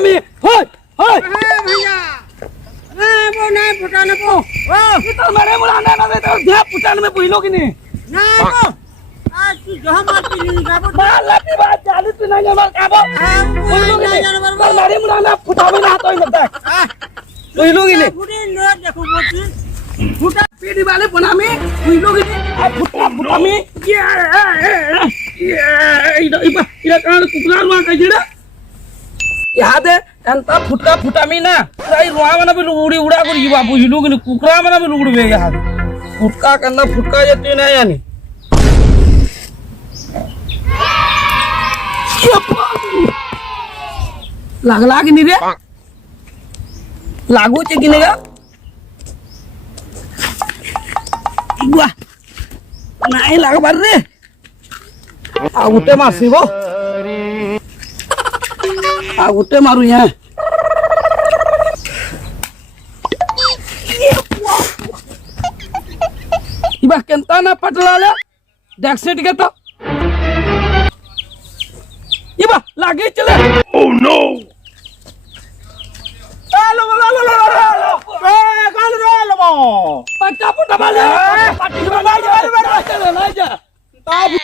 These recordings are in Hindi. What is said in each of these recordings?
फुटामी होय होय भैया वो नहीं फुटाने को ये तो मेरे मुलाना ना दे तो ध्यान फुटाने में बुझलो कि नहीं ना वो आज तू जहाँ मारती नहीं जाबो मार लाती बात जाली तू नहीं मार काबो बुझलो कि नहीं तो मेरे मुलाना फुटावे ना तो ही मत बुझलो कि नहीं फुटे लो देखो वो फुटा पेड़ी वाले बनामी बुझलो कि नहीं फुटा फुटामी इरा कान कुकरार मा कहिड़ा याद है एंता फुटका फुटामी ना राई रोआ मना भी उड़ी उड़ा कर जीवा बुझलु कि कुकरा मना भी उड़बे याद फुटका करना फुटका जते ना यानी लागला कि नहीं रे लागू छे कि नहीं गा वाह नहीं लागबार रे आगुटे मारसिबो आगुटे मारू यहाँ इबा केंता ना पटला ले देख से टिके तो इबा लागे चले ओह नो लो काल रे लो पट्टा पट्टा वाले पार्टी में नहीं जा नहीं जा तब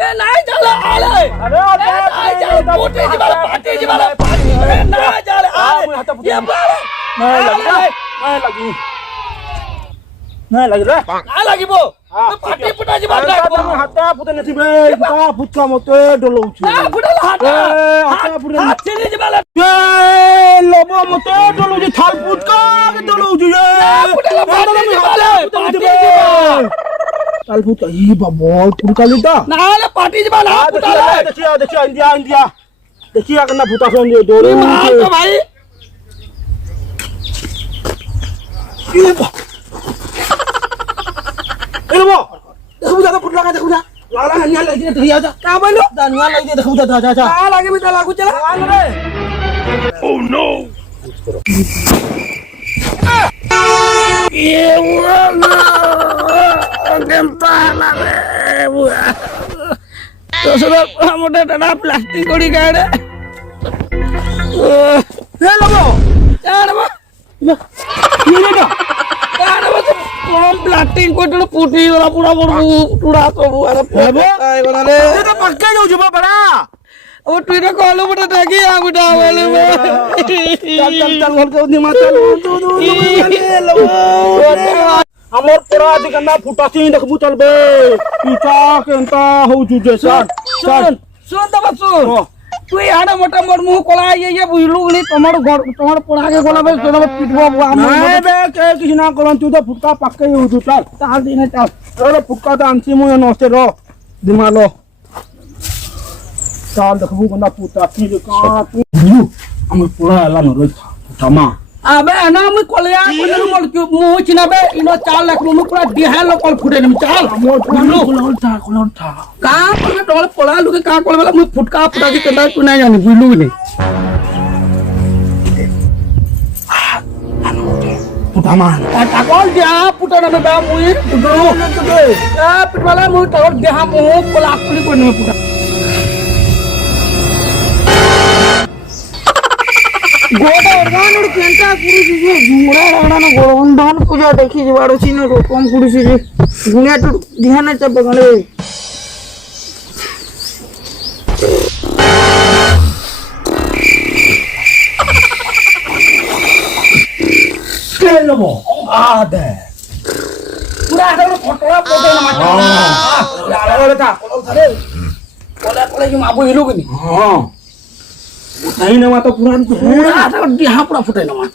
ए नहीं चले आले अरे नहीं जा पोटे जी वाला पार्टी जी वाला नहीं जा आले ये नहीं लगी रे ना लगी वो पार्टी पुटा जी वाला हाथा पुते नहीं बे का पुटका मते डलो ना पुटा हाथा हाथा पुते हाथ से जी वाला ए लोबो मते डलो जी थाल पुटका के डलो जी पुटा पार्टी जी वाला पार्टी जी थाल पुटका ई बाबा पुटका लेता ना ना पार्टी जी वाला पुटा देखिए इंडिया देखिए करना पुटा सोन दे दो मार तो भाई ये एलो देखो जा फुट लगा देखो जा लाला ननिया लगी दे धरिया जा का बोलो ननिया लगी दे देखो जा जा का लागे बेटा लागू चला रे ओह नो ये वाला केंता लागे बुआ तो सब मोटा टना प्लास्टिक कोड़ी गाड़े ले लो यार बा ये ले यार बा कौन प्लास्टिक को तो पुटी वाला पूरा पूरा तो अरे काय बना रे ये तो पक्का जाऊ जबा बड़ा ओ तुइने कॉलो बटा टाकी आ बुटा वाले में चल घर के उन्नी माता ले लो हमर पूरा दिगना फुटासी देखबू चलबे पीछा केंता हो जुजे सुन दबा सुन तू याडा मोटा मोर मुंह कोला ये बुझलु नहीं तमर पोड़ा के कोला बे तोरा पिटबो नहीं बे के किसी ना करन तू तो फुटका पक्के हो जु चल ताल दिन चल अरे फुटका तो आंसी मुए नस्ते रो दिमा लो चल देखबू गना फुटासी के का तू हमर पूरा आला न रोई फुटामा अबे ना मैं कोलिया कोन मोर मुंह चिना बे इनो चाल लाख मुंह पूरा दिहा लो कल फुटे न चाल हमर कोला उठा का पर तोर पोड़ा लुके का कोल वाला मुंह फुटका फुटा के कंदा तू नहीं जानी बुझलु नहीं फुटामा टाकल दिया फुटा न बे मुंह ए पिट वाला मुंह तोर देहा मुंह कोला कुली कोन में फुटा गोटा organ केंटा पुरुष जे गुड़ा रगड़ा न गोंडन पूजा देखि जबाड़ो छी न रोकम पुरुष जे गुणिया तो ध्यान से बगले केलबो आदे पूरा तो फोटोला पोटे न माटा यार था कोला जो माबो हिलो कि हां नहीं ना तो पूरा तो दिहा पूरा फुटे न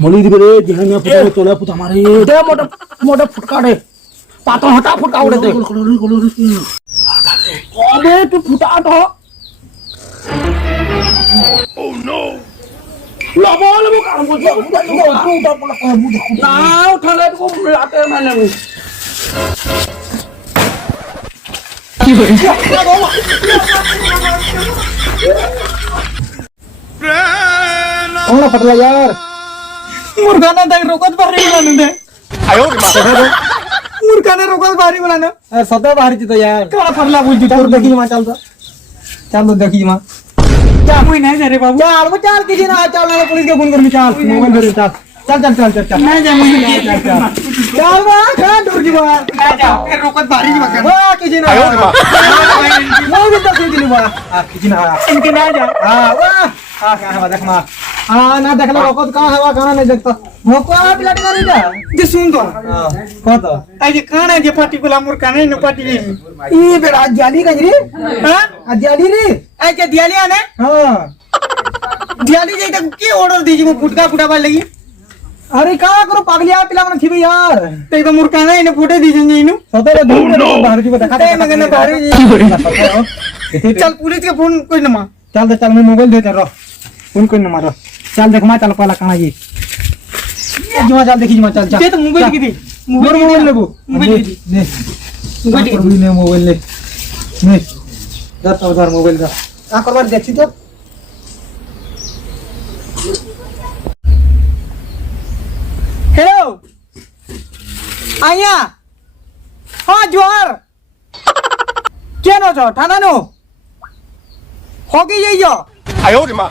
मली दिबे रे दिहा में फुटा तोला पुत हमारे दे मोटा मोटा फुटका दे पातो हटा फुटका उड़े दे अबे तू फुटा तो ओह नो लबो काम बोल तू उठा बोला कोई मुंह ना उठा ले को लाते मैंने भी की कौन फटला यार मुर्गा ना देख रोकत बारी बनाने दे आयो मुर्गा ने रोकत बारी बनाने यार सदा बाहर थी तो यार का फटला बुझ तू चल देखी मां चल तो देखी मां चल कोई नहीं जा रे बाबू चल वो चल किसी ना चल ना पुलिस के फोन कर चल मोबाइल दे चल चल चल चल चल नहीं जा मुझे चल चल चल वाह कहां दूर जी वाह आ जा फिर रोकत भारी जी वाह वाह किसी ना वो भी तो किसी वाह किसी ना इनके ना जा हां वाह हां कहां देख मा हां ना देख लो रोकत कहां है कहां नहीं देखता मोको आ पिलट करी जा जे सुन तो हां को तो आ जे काना जे पर्टिकुलर मोर काने न पार्टी ई बेड़ा जाली गजरी हां आ जाली रे आ जे दियाली आने हां दियाली जे तक की ऑर्डर दीजी मो फुटका फुटाबा लगी अरे का करो पागलिया पिला मन थिबे यार ते तो मोर काना इने फुटे दीजन जे इनु सतरे धूम बाहर जी देखा ते मगन बाहर जी चल पुलिस के फोन कोई न मा चल चल मैं मोबाइल दे रो फोन कोई न मारो चल देख मा चल पहला काना जी जुमा चल देखी जुमा चल चल ते तो मोबाइल की दी मोबाइल लेबो मोबाइल ने मोबाइल ने मोबाइल ले ने 10,000 मोबाइल का आ करवार देखी तो हेलो आया हां जोहार केनो छ थाना नो होगी जइयो आयो रे मां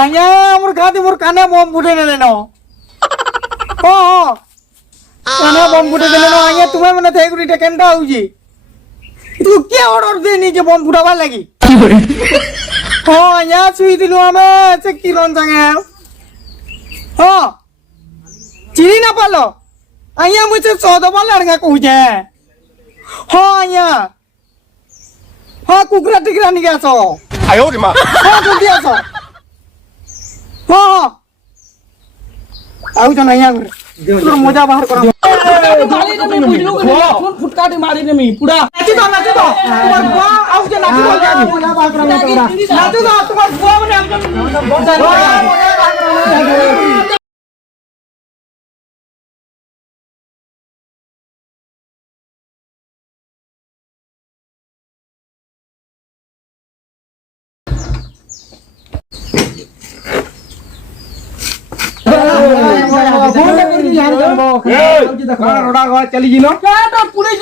आया मोर गादी मोर काने बम फुटे ने लेनो ओ काने बम फुटे देले नो आया तुम्हें मने थे गुडी केनटा होजी तू के ऑर्डर देनी जे बम फुटावा लागी हां आया सुई दिनु हमें से किरण संगे हां चिनी ना पालो आया मुझे सौदवा लड़का कहूजे हां आया हां कुकरा टिकरा नहीं आसो आयो रे मां हां जल्दी आसो हां आउ तो नहीं आगु तोर मजा बाहर करो मारी ने मी बुझलु के फोन फुटकाटी मारी ने मी पूरा नाची दो तुम्हार बुआ आउ जे नाची दो मजा बाहर करो नाची दो तुम्हार बुआ ने मजा बाहर करो चली जी पुलिस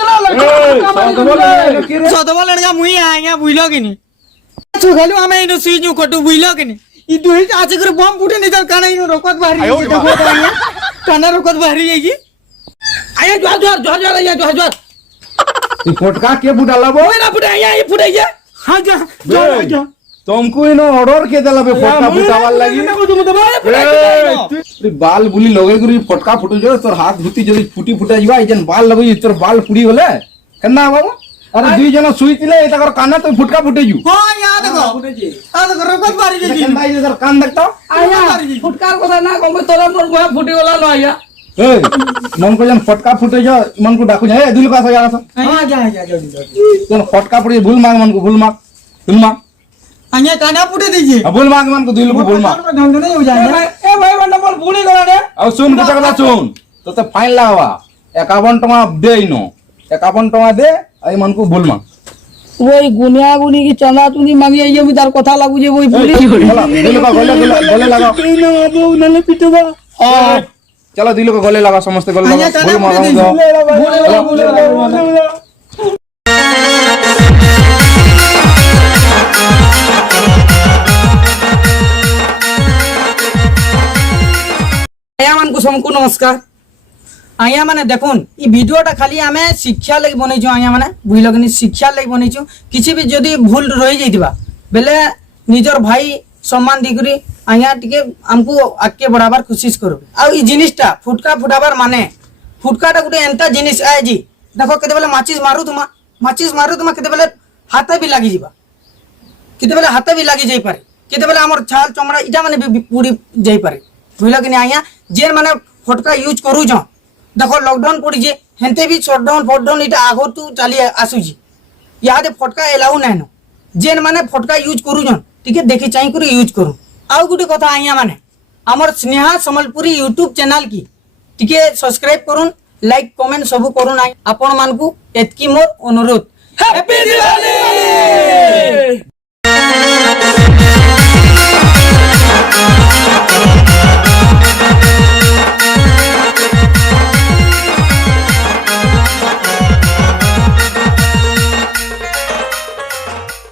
सदवा लड़का मुई आया बुझलो कि नहीं सुखलु हमें इनो सीजू कटू बुझलो कि नहीं ई दुई आसे कर बम फुटे नहीं चल काना इनो रोकत बाहरी देखो तो आया काना रोकत बाहरी जाई आया जोर आया जोर ई फटका के बुडाला बो ओए ना फुटे आया ये फुटे जा हां जा तुमको इनो ऑर्डर के देला बे फटका फुटावा लागी तुम तो तू बाल बुली लगे गुरी फटका फुटु जो तोर हाथ धुती जदी फुटी फुटा जीवा इजन बाल लगई तोर बाल पुड़ी होले कन्ना बाबू अरे दुई जना सुई तिले ए तकर काना तो फटका फुटे जू हां याद देखो आ देखो रोकत बाहरी जाई कन्ना इजे तोर कान देखतो आया फुटकार को ना कम तोरा मोर गोहा फुटी वाला न आया ए मन को जन फटका फुटे जो मन को डाकू जाए दुल का सो यार हां जा जन फटका फुटे भूल मांग मन को भूल मांग अन्य काना फुटे दीजिए अब भूल मांग मन को दिल को भूल मांग ढंग नहीं हो जाएगा ए भाई बंदा बोल भूली गला रे अब सुन कुछ कथा सुन तो ते फाइन लावा 51 टका दे इनो 51 टका दे आई मन को भूल मांग वही गुनिया गुनी की चंदा तुनी मांगी ये भी तार कथा लागू जे वही भूली दिल को गले लगाओ पीना बाबू नले पिटवा चलो दिल को गले लगा समस्त गले लगा भूल मांगो भूले आया मन को सबको नमस्कार आया माने देखुन ई वीडियोटा खाली आमे शिक्षा लागि बनैछु आया माने बुझलगनी शिक्षा लागि बनैछु किछि भी जदी भूल रहि जइतिबा बेले निजर भाई सम्मान दिगरी आया टिके हमको आके बढ़ाबार कोशिश करू आ ई जिनिसटा फुटका फुटाबार माने फुटकाटा गुटे एंता जिनिस आय जी देखो केते बेले माचिस मारू तुमा केते बेले हाथ भी लागि जिबा केते बेले हाथ भी लागि जाई पारे केते बेले हमर छाल चमड़ा इटा माने पूरी जाई पारे बुझलगनी आया जेन माने फटका यूज करू छ देखो लॉकडाउन पड़ी जे हेंते भी शटडाउन इटा आगो तू चली आसु जी यादे फटका एलाउ नै न जेन माने फटका यूज करू जन ठीक है देखि चाहि करू यूज करू आउ गुटे कथा आइया माने हमर स्नेहा संबलपुरी यूट्यूब चैनल की ठीक है सब्सक्राइब करून लाइक कमेंट सब करून आपण मान को एतकी मोर अनुरोध हैप्पी दिवाली